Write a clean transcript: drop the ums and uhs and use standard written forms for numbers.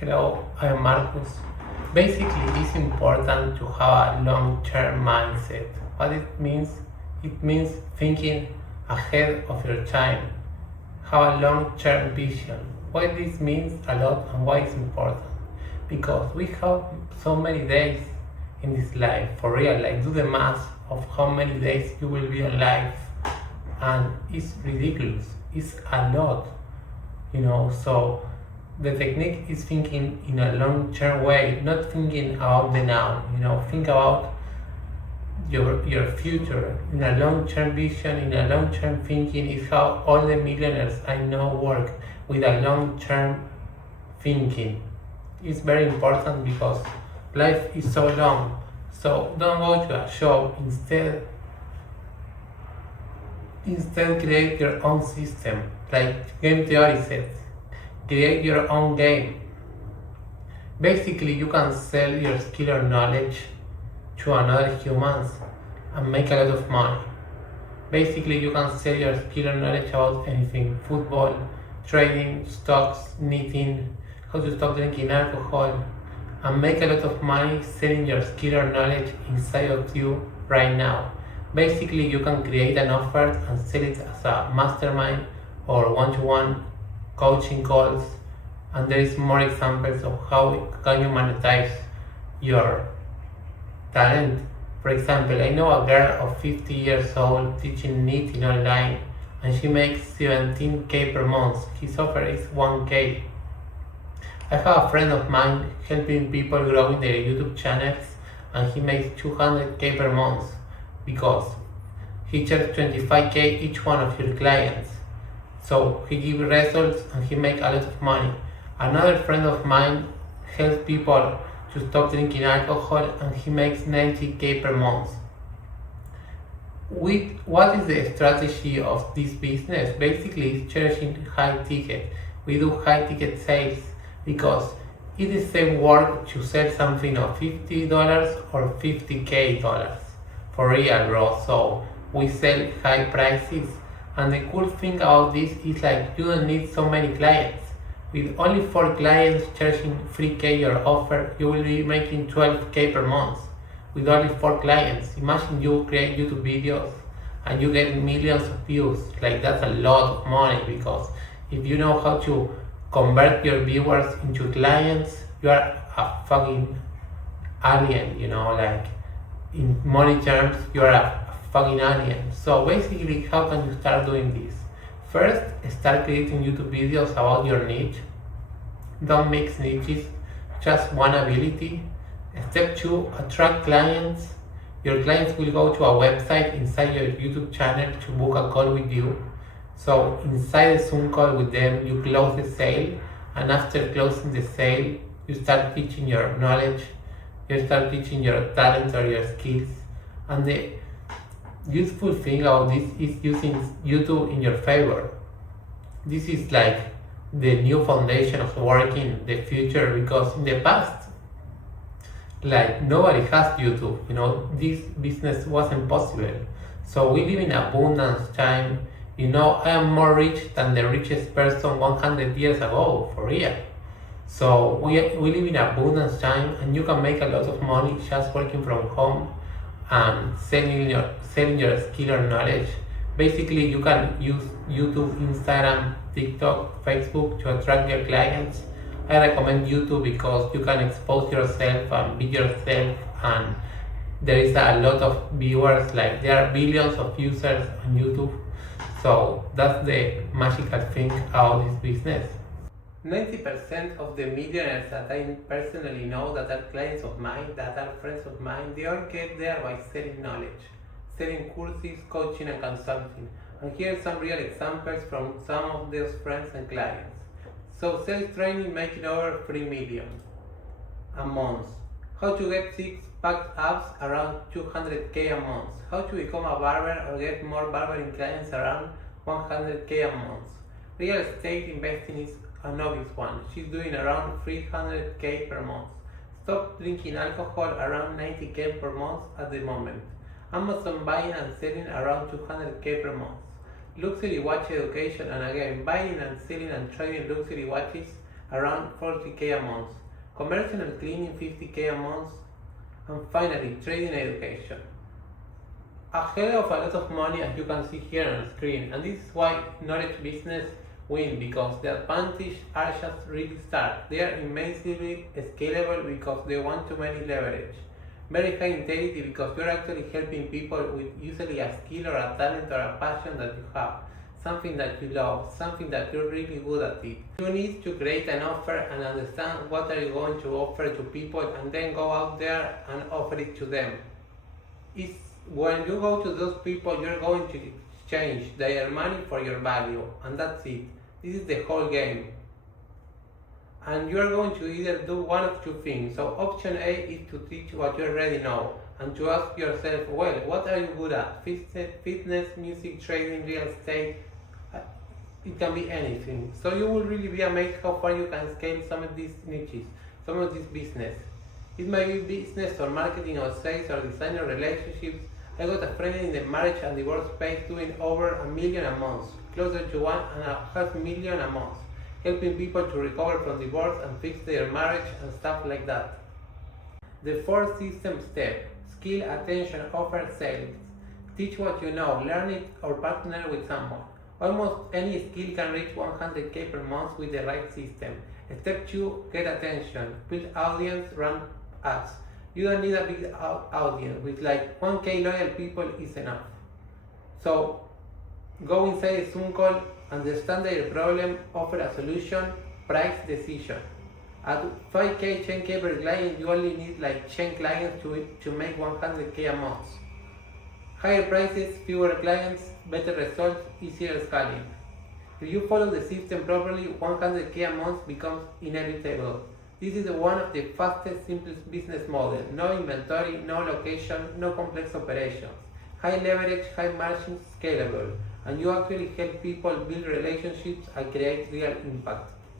Hello, I'm Marcus. Basically, it's important to have a long-term mindset. What it means thinking ahead of your time. Have a long-term vision. Why this means a lot and why it's important? Because we have so many days in this life, for real. Like do the math of how many days you will be alive, and it's ridiculous. It's a lot, So the technique is thinking in a long-term way, not thinking about the now. Think about your future in a long-term vision, in a long-term thinking. Is how all the millionaires I know work with a long-term thinking. It's very important because life is so long. So don't go to a show. Instead create your own system, like game theory says. Create your own game. Basically, you can sell your skill or knowledge to another humans and make a lot of money. Basically, you can sell your skill or knowledge about anything: football, trading, stocks, knitting, how to stop drinking alcohol, and make a lot of money selling your skill or knowledge inside of you right now. Basically, you can create an offer and sell it as a mastermind or one-to-one coaching calls, and there is more examples of how can you monetize your talent. For example, I know a girl of 50 years old teaching knitting online, and she makes 17k per month. His offer is 1k. I have a friend of mine helping people growing their YouTube channels, and he makes 200k per month because he charges 25k each one of your clients. So he gives results and he makes a lot of money. Another friend of mine helps people to stop drinking alcohol, and he makes 90k per month. What is the strategy of this business? Basically, it's charging high ticket. We do high ticket sales because it is the same work to sell something of $50 or $50k for real, bro. So we sell high prices, and the cool thing about this is like you don't need so many clients. With only 4 clients charging 3k your offer, you will be making 12k per month. With only 4 clients, imagine you create YouTube videos and you get millions of views. Like that's a lot of money, because if you know how to convert your viewers into clients, you are a fucking alien, like in money terms, you are a fucking alien. So basically, how can you start doing this? First, start creating YouTube videos about your niche. Don't mix niches, just one ability. Step 2, attract clients. Your clients will go to a website inside your YouTube channel to book a call with you. So inside the Zoom call with them, you close the sale, and after closing the sale, you start teaching your knowledge, you start teaching your talent or your skills. And the useful thing about this is using YouTube in your favor. This is like the new foundation of working the future, because in the past, like nobody has YouTube, this business wasn't possible. So we live in abundance time. I am more rich than the richest person 100 years ago, for real. So we live in abundance time, and you can make a lot of money just working from home and selling your skill or knowledge. Basically, you can use YouTube, Instagram, TikTok, Facebook to attract your clients. I recommend YouTube because you can expose yourself and be yourself, and there is a lot of viewers. Like there are billions of users on YouTube. So that's the magical thing about this business. 90% of the millionaires that I personally know, that are clients of mine, that are friends of mine, they all get there by selling knowledge, selling courses, coaching and consulting. And here are some real examples from some of those friends and clients. So sales training making over 3 million a month. How to get 6-pack abs around 200k a month. How to become a barber or get more barbering clients around 100k a month. Real estate investing is a novice one. She's doing around 300k per month. Stop drinking alcohol around 90k per month at the moment. Amazon buying and selling around 200k per month. Luxury watch education, and again buying and selling and trading luxury watches around 40k a month, conversion and cleaning 50k a month, and finally trading education. A hell of a lot of money, as you can see here on the screen, and this is why knowledge business win, because the advantages are just really stark. They are immensely scalable because they want to many leverage. Very high integrity because you're actually helping people with usually a skill or a talent or a passion that you have, something that you love, something that you're really good at it. You need to create an offer and understand what are you going to offer to people, and then go out there and offer it to them. It's when you go to those people, you're going to exchange their money for your value, and that's it. This is the whole game. And you're going to either do one of two things. So option A is to teach what you already know and to ask yourself, well, what are you good at? Fitness, music, trading, real estate, it can be anything. So you will really be amazed how far you can scale some of these niches, some of this business. It might be business or marketing or sales or design or relationships. I got a friend in the marriage and divorce space doing over $1 million a month, closer to $1.5 million a month, helping people to recover from divorce and fix their marriage and stuff like that. The fourth system step: skill, attention, offer, sales. Teach what you know, learn it or partner with someone. Almost any skill can reach 100k per month with the right system. Step 2, get attention, build audience, run ads. You don't need a big audience, with like 1k loyal people is enough. So go inside a Zoom call, understand their problem, offer a solution, price, decision. At 5k, 10k per client, you only need like 10 clients to make 100k a month. Higher prices, fewer clients, better results, easier scaling. If you follow the system properly, 100k a month becomes inevitable. This is one of the fastest, simplest business models. No inventory, no location, no complex operations. High leverage, high margins, scalable. And you actually help people build relationships and create real impact.